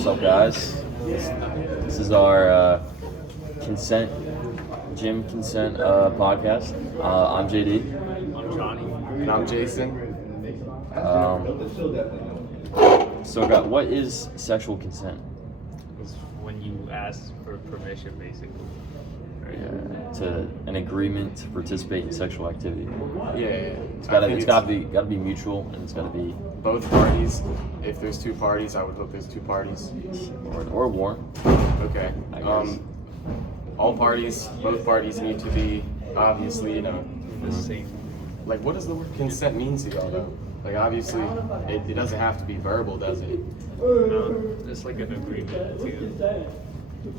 What's up, guys? This is our consent, gym consent podcast. I'm JD. I'm Johnny. And I'm Jason. So, what is sexual consent? It's when you ask for permission, basically. Right? To an agreement to participate in sexual activity. Yeah. It's gotta be mutual, and it's gotta be both parties. If there's two parties, I would hope there's two parties. or more. Okay. I guess. All parties, both parties need to be obviously, The same. like what does the word consent mean to y'all though? Like obviously, it doesn't have to be verbal, does it? It's like an agreement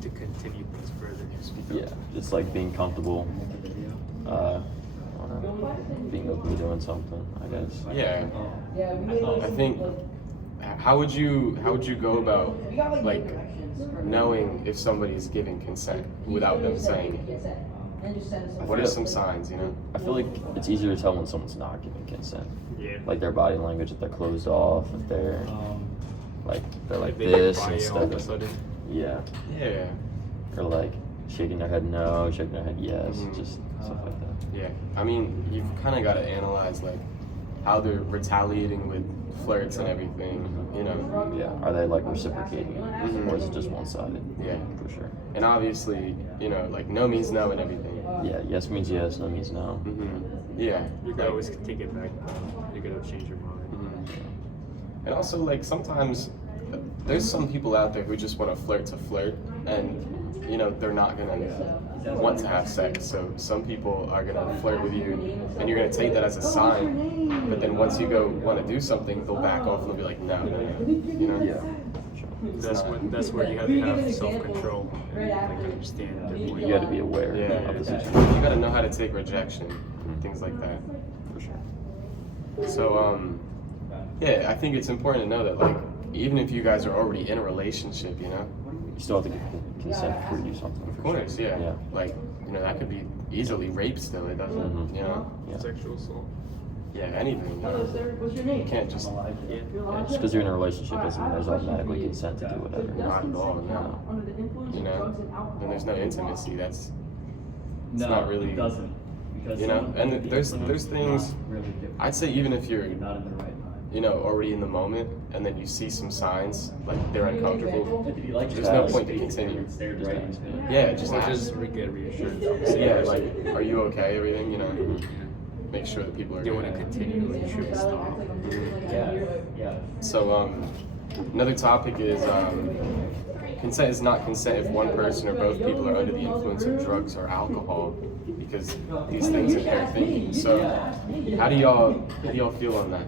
to continue things further. Yeah, just like being comfortable. I don't know, being open to doing something, I guess. Yeah. I think. How would you go about like knowing if somebody's giving consent without them saying it? What are some signs, I feel like it's easier to tell when someone's not giving consent. Yeah. Like their body language, if they're closed off, if they're like If they get this quiet all instead of a of sudden. yeah, Yeah. or like shaking their head no, shaking their head yes, Mhm. just stuff like that. Yeah, I mean, you've kind of got to analyze like how they're retaliating with flirts and everything, Yeah, are they like reciprocating, Mhm. or is it just one-sided? Yeah. For sure. And obviously, like no means no and everything. Yeah, yes means yes, no means no. Yeah. You can always take it back. You can change your mind. Mhm. And also, like sometimes there's some people out there who just want to flirt, and they're not gonna want to have sex. So some people are gonna flirt with you, and you're gonna take that as a sign. But then once you go want to do something, they'll back off and they'll be like, no. Yeah. That's where you have to have self-control and like understand their point. You got to be aware Yeah. of the situation. You gotta know how to take rejection, things like that. For sure. So, yeah, I think it's important to know that, like, even if you guys are already in a relationship, You still have to get consent before you do something. of course, yeah. Yeah. Like, that could be easily rape still. It doesn't, Mhm. Yeah. Sexual assault. Yeah, anything. What's your name? You can't just, Just because you're in a relationship doesn't mean there's automatically consent to do whatever. not at all, no. Under the influence of drugs and alcohol. And there's no intimacy. It's No, not really, it doesn't. Because and there's things, really different. I'd say even if you're, Not in the right time. already in the moment, and then you see some signs, like they're uncomfortable, Did he like there's you? no point to continue. Stared right into me. Yeah, just Or ask. just get reassured from the same Yeah, person. like, are you okay, everything, make sure that people are If you want to good. continue, you should stop. Yeah. So, another topic is, consent is not consent if one person or both people are under the influence of drugs or alcohol, because these things impair thinking. So, how do y'all feel on that?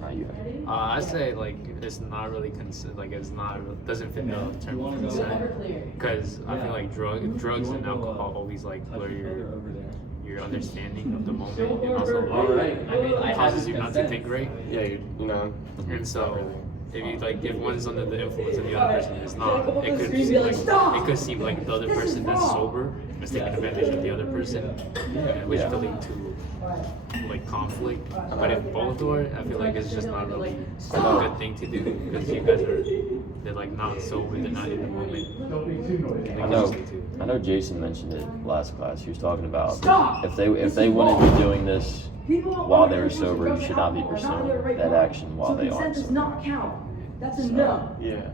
Not you. I say like it's not really consent. Like doesn't fit the term of consent because I feel like drugs and alcohol always like blur your understanding of the moment and also causes you not to think right. Yeah, And so if one's under the influence and the other person is not, it could seem like the other person that's sober is taking advantage of the other person, which could lead to like conflict. But if both are, I feel like it's just not really a good thing to do because you guys they're like not sober, they're not in the moment. I know Jason mentioned it last class. He was talking about if they wouldn't be doing this while they were sober, you should not be pursuing that action while they aren't Consent does sober. not count. That's a no. Yeah.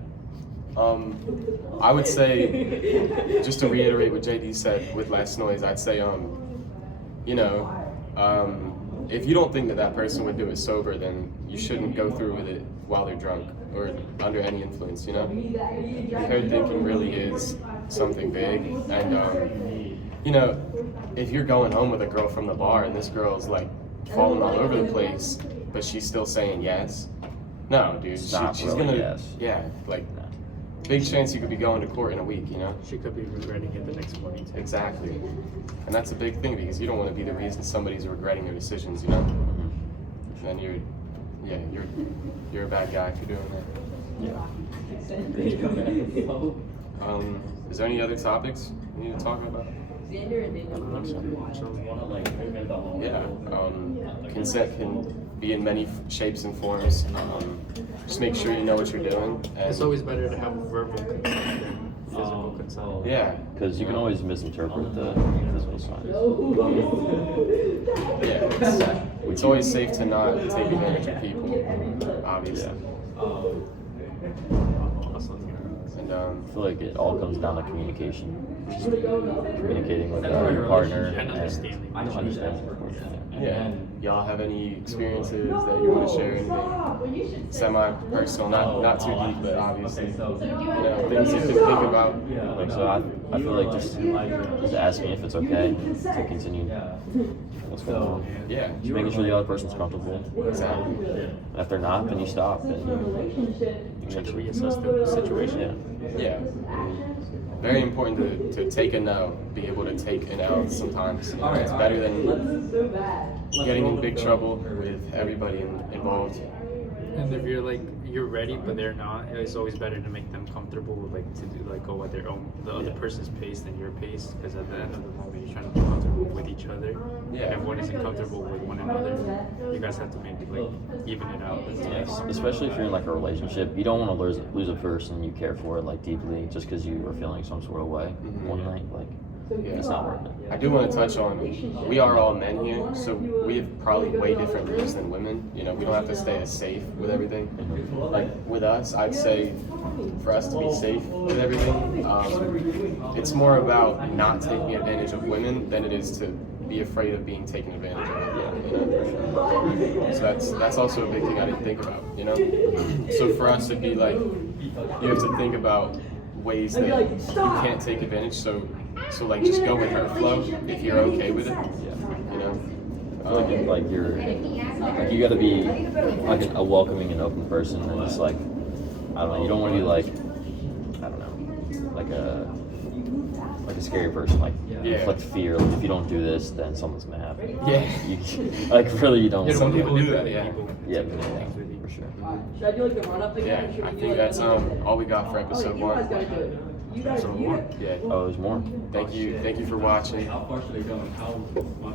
I would say, just to reiterate what JD said with Last Noise, I'd say, if you don't think that person would do it sober, then you shouldn't go through with it while they're drunk or under any influence, Impaired thinking really is something big. And, if you're going home with a girl from the bar and this girl's like falling all over the place, but she's still saying yes, no, dude, It's not she's really gonna, yes. yeah, like, big chance you could be going to court in a week, She could be regretting it the next morning too. Exactly. And that's a big thing because you don't want to be the reason somebody's regretting their decisions, Mm-hmm. And you're a bad guy for doing that. Is there any other topics we need to talk about? Yeah. Consent can be in many shapes and forms. just make sure you know what you're doing. And It's always better to have verbal consent than physical consent. yeah, Because you can always misinterpret the physical signs. yeah. It's always safe to not take advantage of people, obviously. And I feel like it all comes down to communication. Just communicating with your partner And understanding. understanding. yeah, y'all have any experiences that you want to share? Anything semi-personal, not too deep, but obviously, things you can think about. Like, so I feel like just asking if it's okay to continue what's going on. Yeah, Just making sure the other person's comfortable. exactly. And if they're not, then you stop and you Try make to sure. reassess the situation. Yeah. Yeah. Very important to take a no, be able to take an L sometimes. You know, it's better than getting in big trouble with everybody involved. And if you're like you're ready but they're not, it's always better to make them comfortable with like to do like go at their own the other person's pace than your pace, because at the end of the moment you're trying to be comfortable with each other. Yeah. And if one isn't comfortable with one another, you guys have to make like even it out. Yes, especially if you're in like a relationship, you don't want to lose a person you care for like deeply just because you were feeling some sort of way one night. Like, it's not worth it. I do want to touch on, we are all men here, so we have probably way different rules than women. You know, we don't have to stay as safe with everything. Like with us, I'd say for us to be safe with everything, it's more about not taking advantage of women than it is to be afraid of being taken advantage of. You know? So that's also a big thing I didn't think about. You know, so for us it'd be like you have to think about ways that you can't take advantage. So like just go with her flow if you're okay with it. You know. I feel like you gotta be like a welcoming and open person, and just like, I don't know, you don't want to be like, I don't know, like a scary person, like inflict fear. Like if you don't do this, then something's gonna happen. Yeah. You, like really, you don't. You don't want people do to that, do yeah. Yeah, things with you. for sure. Should I do like the run up Yeah, again? Should I we do, think like, that's another- all we got for Oh, episode you guys 1. gotta do it. You guys, Yeah. Oh, there's more. Thank you for watching. How far should they go and how much?